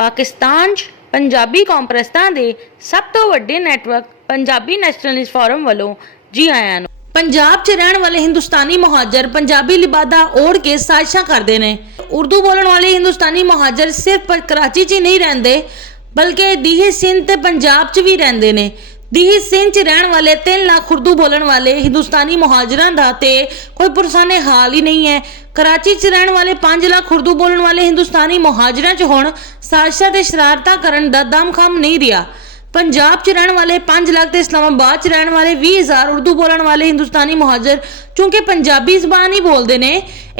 पाकिस्तान 'ਚ पंजाबी कॉन्फ्रेंसां दे सब तो वड्डे नैटवर्क पंजाबी नैशनलिस्ट फोरम वालों जी आयां नूं। पंजाब 'ਚ रहण वाले हिंदुस्तानी मुहाजर पंजाबी लिबादा ओढ़ के साजिशां करदे ने। उर्दू बोलण वाले हिंदुस्तानी मुहाजर सिर्फ कराची 'ਚ ही नहीं रहिंदे बल्कि दीही सिंध ते पंजाब 'ਚ भी रहिंदे ने। दीही सिंध 'ਚ रहण वाले 3 लाख उर्दू बोलण वाले हिंदुस्तानी मुहाजरां दा ते कोई पुरसाने हाल ही नहीं है। कराची 'ਚ रहण वाले 5 लाख उर्दू बोलण वाले हिंदुस्तानी मुहाजरां 'ਚ हुण साजिशां ते शरारतां करन दा दमखम नहीं रिहा। पंजाब 'ਚ रहण वाले 5 लाख ते इस्लामाबाद 'ਚ रहण वाले 20,000 उर्दू बोलण वाले हिंदुस्तानी मुहाजर चूंकि पंजाबी जबान ही बोलते ने,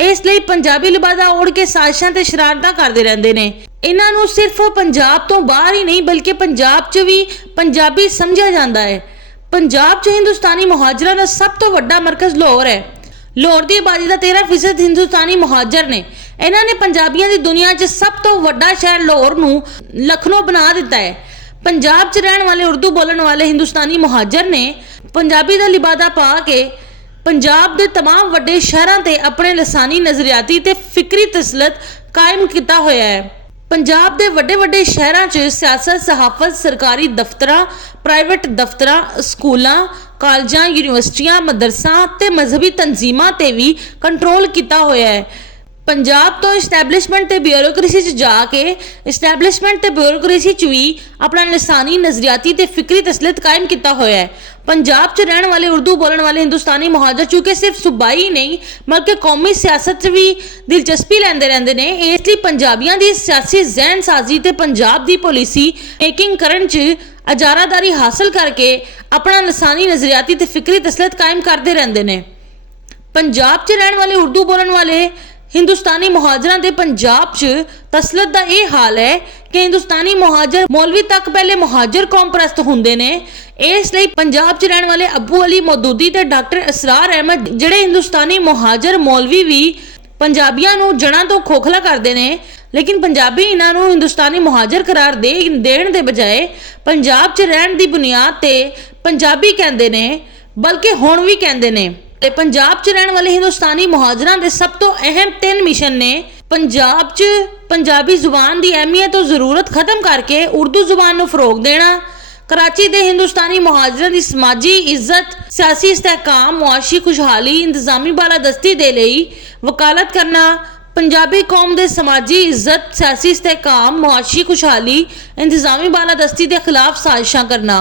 इसलिए पंजाबी लिबादा ओढ़ के साजिशां ते शरारतां करते रहंदे ने। इन्हां नूं सिर्फ पंजाब तो बाहर ही नहीं बल्कि पंजाब 'ਚ भी पंजाबी समझा जाता है। पंजाब 'ਚ हिंदुस्तानी मुहाजरां दा सब तो वड्डा मरकज लाहौर है। लाहौर की आबादी का 13% हिंदुस्तानी मुहाजर ने। इन्हां ने पंजाबियों की दुनिया 'ਚ सब तो वड्डा शहर लाहौर नूं लखनऊ बना दिता है। पंजाब 'ਚ रहण वाले उर्दू बोलण वाले हिंदुस्तानी मुहाजर ने पंजाबी का लिबादा पा के पंजाब के तमाम वड्डे शहरां ते अपने लसानी नजरियाती ते फिक्री तसलत कायम किया होया है। पंजाब के वड्डे वड्डे शहरां 'ਚ सियासत, सहाफत, सरकारी दफ्तरां, प्राइवेट दफ्तरां, स्कूलां, कालजां, यूनिवर्सिटियां, मदरसा ते मजहबी तंजीमां ते भी कंट्रोल किया होया है। पंजाब तो इस्टैबलिशमेंट ते ब्यूरोक्रेसी 'ਚ जाके इस्टैबलिशमेंट ते ब्यूरोक्रेसी 'ਚ भी अपना लसानी नजरियाती ते फिक्री तसलत कायम किया होया है। पंजाब 'ਚ रहण वाले उर्दू बोलण वाले हिंदुस्तानी मुहाजर चूंकि सिर्फ सूबाई नहीं बल्कि कौमी सियासत 'ਚ भी दिलचस्पी लैंदे रहंदे ने, इसलिए पंजाबियों की सियासी जहन साजी ते पंजाब की पॉलिसी मेकिंग करन 'ਚ अजारादारी हासिल करके अपना लसानी नजरियाती ते फिक्री तसलत कायम करते रहंदे ने। पंजाब 'ਚ रहण वाले उर्दू बोलण वाले हिंदुस्तानी मुहाजरां दे पंजाब 'ਚ तसलत दा यह हाल है कि हिंदुस्तानी मुहाजर मौलवी तक पहले मुहाजर कौम परस्त हुंदे ने। इसलिए पंजाब 'ਚ रहण वाले अबू अली मौदूदी ते डॉक्टर असरार अहमद जिहड़े हिंदुस्तानी मुहाजर मौलवी भी पंजाबियों नूं जड़ां तो खोखला करते हैं, लेकिन पंजाबी इन्हां नूं हिंदुस्तानी मुहाजर करार देण दे बजाय पंजाब 'ਚ रहण दी बुनियाद ते पंजाबी कहंदे ने, बल्कि हुण भी कहंदे ने। पंजाब 'ਚ रहण वाले हिंदुस्तानी मुहाजरां दे सब तो अहम 3 मिशन ने। पंजाब 'ਚ पंजाबी जुबान की अहमियत और जरूरत खत्म करके उर्दू जुबान नूं फरोग देना, कराची के हिंदुस्तानी मुहाजरां की समाजी इज्जत, सियासी इस्तेहकाम, मुआशी खुशहाली, इंतजामी बालादस्ती दे लई वकालत करना, पंजाबी कौम के समाजी इज्जत, सियासी इस्तेहकाम, मुआशी खुशहाली, इंतजामी बालादस्ती के खिलाफ साजिशां करना।